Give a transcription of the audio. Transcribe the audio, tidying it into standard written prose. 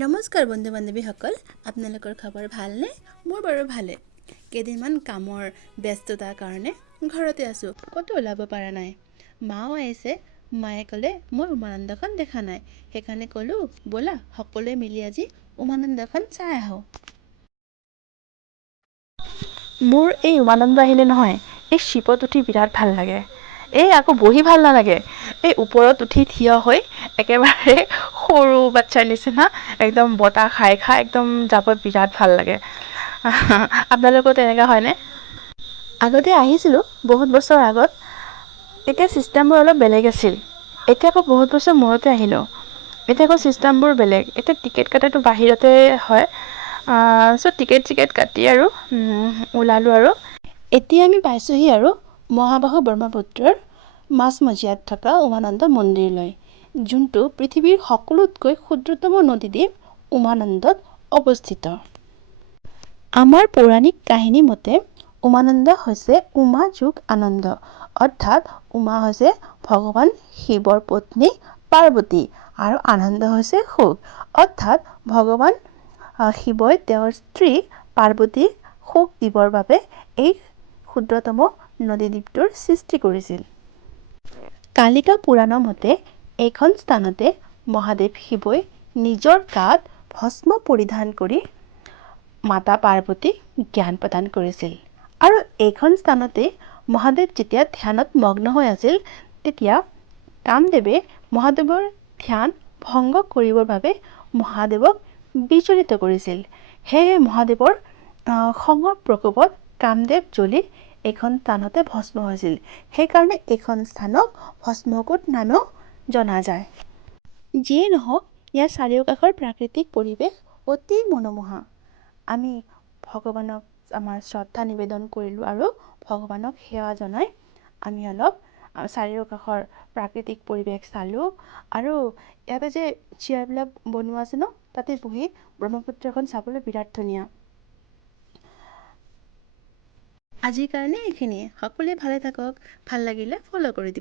নমস্কাৰ বন্ধু বান্ধৱীসকল, আপোনালোকৰ খবৰ ভালনে? মোৰ বাৰু ভালে। কেইদিনমান কামৰ ব্যস্ততাৰ কাৰণে ঘৰতে আছোঁ, ক'তো ওলাব পৰা নাই। মাও আহিছে, মায়ে ক'লে মই উমানন্দখন দেখা নাই, সেইকাৰণে ক'লোঁ ব'লা সকলোৱে মিলি আজি উমানন্দখন চাই আহোঁ। মোৰ এই উমানন্দ আহিলে নহয়, এই শ্বিপত উঠি বিৰাট ভাল লাগে। এই আকৌ বহি ভাল নালাগে, এই ওপৰত উঠি থিয় হৈ একেবাৰে সৰু বাচ্ছাৰ নিচিনা একদম বতাহ খাই একদম যাব বিৰাট ভাল লাগে। আপোনালোকৰ তেনেকুৱা হয়নে? আগতে আহিছিলোঁ বহুত বছৰ আগত, তেতিয়া ছিষ্টেমবোৰ অলপ বেলেগ আছিল। এতিয়া আকৌ বহুত বছৰ মূৰতে আহিলোঁ, এতিয়া আকৌ ছিষ্টেমবোৰ বেলেগ। এতিয়া টিকেট কটাটো বাহিৰতে হয়, চ' টিকেট কাটি আৰু ওলালোঁ আৰু এতিয়া আমি পাইছোঁহি আৰু মহাবাহু ব্ৰহ্মপুত্ৰৰ মাজমজিয়াত থকা উমানন্দ মন্দিৰলৈ, যোনটো পৃথিৱীৰ সকলোতকৈ ক্ষুদ্ৰতম নদীদ্বীপ উমানন্দত অৱস্থিত। আমাৰ পৌৰাণিক কাহিনী মতে উমানন্দ হৈছে উমা যোগ আনন্দ, অৰ্থাৎ উমা হৈছে ভগৱান শিৱৰ পত্নী পাৰ্বতী আৰু আনন্দ হৈছে সুখ, অৰ্থাৎ ভগৱান শিৱই তেওঁৰ স্ত্ৰী পাৰ্বতীক সুখ দিবৰ বাবে এই ক্ষুদ্ৰতম নদীদ্বীপটোৰ সৃষ্টি কৰিছিল। কালিকা পুৰাণৰ মতে এইখন স্থানতে মহাদেৱ শিৱই নিজৰ গাত ভস্ম পৰিধান কৰি মাতা পাৰ্বতীক জ্ঞান প্ৰদান কৰিছিল। আৰু এইখন স্থানতে মহাদেৱ যেতিয়া ধ্যানত মগ্ন হৈ আছিল, তেতিয়া কামদেৱে মহাদেৱৰ ধ্যান ভংগ কৰিবৰ বাবে মহাদেৱক বিচলিত কৰিছিল। সেয়ে মহাদেৱৰ খঙৰ প্ৰকোপত কামদেৱ জ্বলি এইখন স্থানতে ভস্ম হৈছিল। সেইকাৰণে এইখন স্থানক ভস্মকুট নামেও জনা যায়। যিয়ে নহওক, ইয়াৰ চাৰিওকাষৰ প্ৰাকৃতিক পৰিৱেশ অতি মনোমোহা। আমি ভগৱানক আমাৰ শ্ৰদ্ধা নিবেদন কৰিলোঁ আৰু ভগৱানক সেৱা জনাই আমি অলপ চাৰিওকাষৰ প্ৰাকৃতিক পৰিৱেশ চালোঁ। আৰু ইয়াতে যে চেয়াৰবিলাক বনোৱা আছে ন, তাতে বহি ব্ৰহ্মপুত্ৰখন চাবলৈ বিৰাট ধুনীয়া। আজিৰ কাৰণে এইখিনিয়ে। সকলোৱে ভালে থাকক, ভাল লাগিলে ফ'ল' কৰি দিব।